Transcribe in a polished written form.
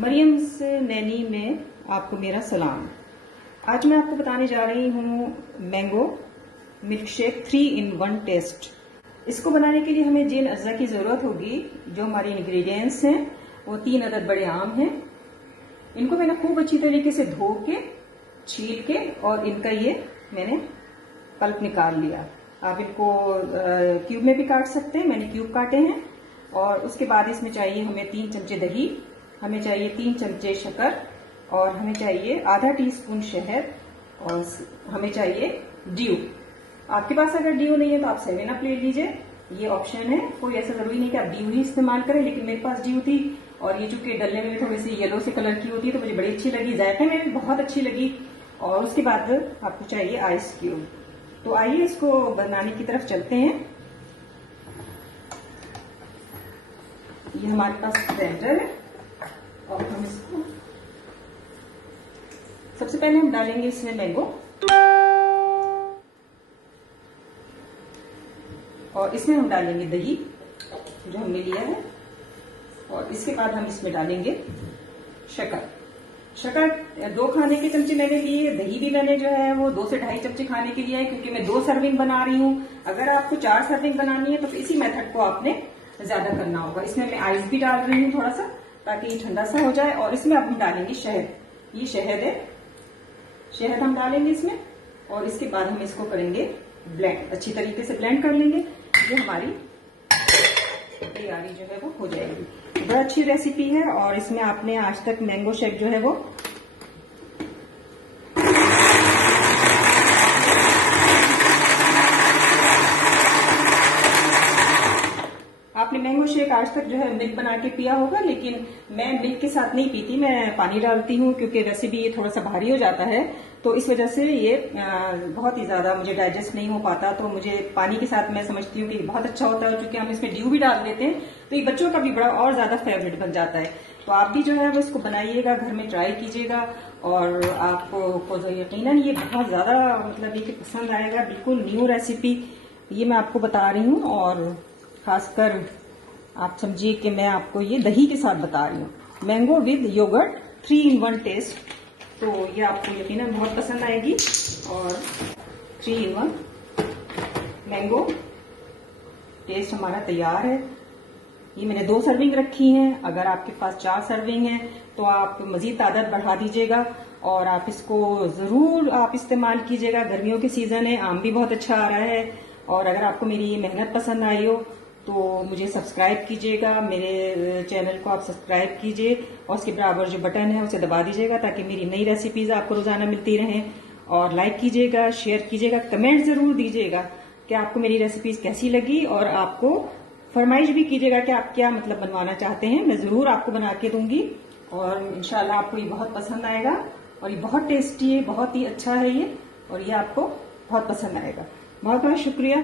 Mariam's Naini में आपको मेरा सलाम। आज मैं आपको बताने जा रही हूँ mango milk shake 3 in 1 taste. इसको बनाने के लिए हमें जिन अज्जा की जरूरत होगी, जो हमारे इंग्रेडिएंट्स हैं, वो 3 अदद बड़े आम हैं। इनको मैंने खूब अच्छी तरीके से धो के, छील के और इनका ये मैंने पल्प निकाल लिया। आप इनको क्यूब में भी काट सकते हैं, मैंने क्यूब काटे हैं। और उसके बाद इसमें चाहिए हमें 3 चमचे दही, हमें चाहिए 3 चमचे शक्कर, और हमें चाहिए आधा टीस्पून शहद, और हमें चाहिए ड्यू। आपके पास अगर ड्यू नहीं है तो आप 7 अप ले लीजिए, ये ऑप्शन है। कोई ऐसा जरूरी नहीं कि आप ड्यू ही इस्तेमाल करें, लेकिन मेरे पास ड्यू थी और ये चूंकि डलने में थोड़ी सी येलो से कलर की होती है तो मुझे बड़ी अच्छी लगी, जायके में भी बहुत अच्छी लगी। और उसके बाद आपको चाहिए आइस क्यूब। तो आइए इसको बनाने की तरफ चलते हैं। ये हमारे पास ब्लेंडर है और हम इसको सबसे पहले हम डालेंगे इसमें मैंगो, और इसमें हम डालेंगे दही जो हमने लिया है, और इसके बाद हम इसमें डालेंगे शक्कर। शक्कर 2 खाने के चमचे मैंने लिए, दही भी मैंने जो है वो 2 से 2.5 चमचे खाने के लिए है, क्योंकि मैं 2 सर्विंग बना रही हूँ। अगर आपको 4 सर्विंग बनानी है तो इसी मेथड को आपने ज्यादा करना होगा। इसमें मैं आइस भी डाल रही हूँ थोड़ा सा, ताकि ये ठंडा सा हो जाए। और इसमें अब हम डालेंगे शहद। ये शहद है, शहद हम डालेंगे इसमें, और इसके बाद हम इसको करेंगे ब्लेंड, अच्छी तरीके से ब्लेंड कर लेंगे। ये हमारी तैयारी जो है वो हो जाएगी। बड़ा अच्छी रेसिपी है, और इसमें आपने आज तक मैंगो शेक जो है वो आपने मैंगो शेक आज तक जो है मिल्क बना के पिया होगा, लेकिन मैं मिल्क के साथ नहीं पीती, मैं पानी डालती हूँ, क्योंकि वैसे भी ये थोड़ा सा भारी हो जाता है, तो इस वजह से ये बहुत ही ज्यादा मुझे डाइजेस्ट नहीं हो पाता। तो मुझे पानी के साथ मैं समझती हूँ कि बहुत अच्छा होता है, क्योंकि हम इसमें ड्यू भी डाल देते हैं, तो ये बच्चों का भी बड़ा और ज्यादा फेवरेट बन जाता है। तो आप भी जो है वो इसको बनाइएगा, घर में ट्राई कीजिएगा, और आपको यकीनन ये बहुत ज्यादा मतलब ये पसंद आएगा। बिल्कुल न्यू रेसिपी ये मैं आपको बता रही हूँ, और खासकर आप समझिए कि मैं आपको ये दही के साथ बता रही हूँ। Mango with yogurt 3 in 1 taste, तो ये आपको यकीनन बहुत पसंद आएगी। और 3 in 1 मैंगो टेस्ट हमारा तैयार है। ये मैंने 2 सर्विंग रखी हैं, अगर आपके पास 4 सर्विंग है तो आप मजीद तादाद बढ़ा दीजिएगा, और आप इसको जरूर आप इस्तेमाल कीजिएगा। गर्मियों के सीजन है, आम भी बहुत अच्छा आ रहा है। और अगर आपको मेरी ये मेहनत पसंद आई हो तो मुझे सब्सक्राइब कीजिएगा, मेरे चैनल को आप सब्सक्राइब कीजिए, और उसके बराबर जो बटन है उसे दबा दीजिएगा, ताकि मेरी नई रेसिपीज आपको रोजाना मिलती रहें। और लाइक कीजिएगा, शेयर कीजिएगा, कमेंट जरूर दीजिएगा कि आपको मेरी रेसिपीज कैसी लगी, और आपको फरमाइश भी कीजिएगा कि आप क्या मतलब बनवाना चाहते हैं। मैं जरूर आपको बना के दूंगी, और इंशाल्लाह आपको ये बहुत पसंद आएगा। और ये बहुत टेस्टी है, बहुत ही अच्छा है ये, और ये आपको बहुत पसंद आएगा। बहुत बहुत शुक्रिया।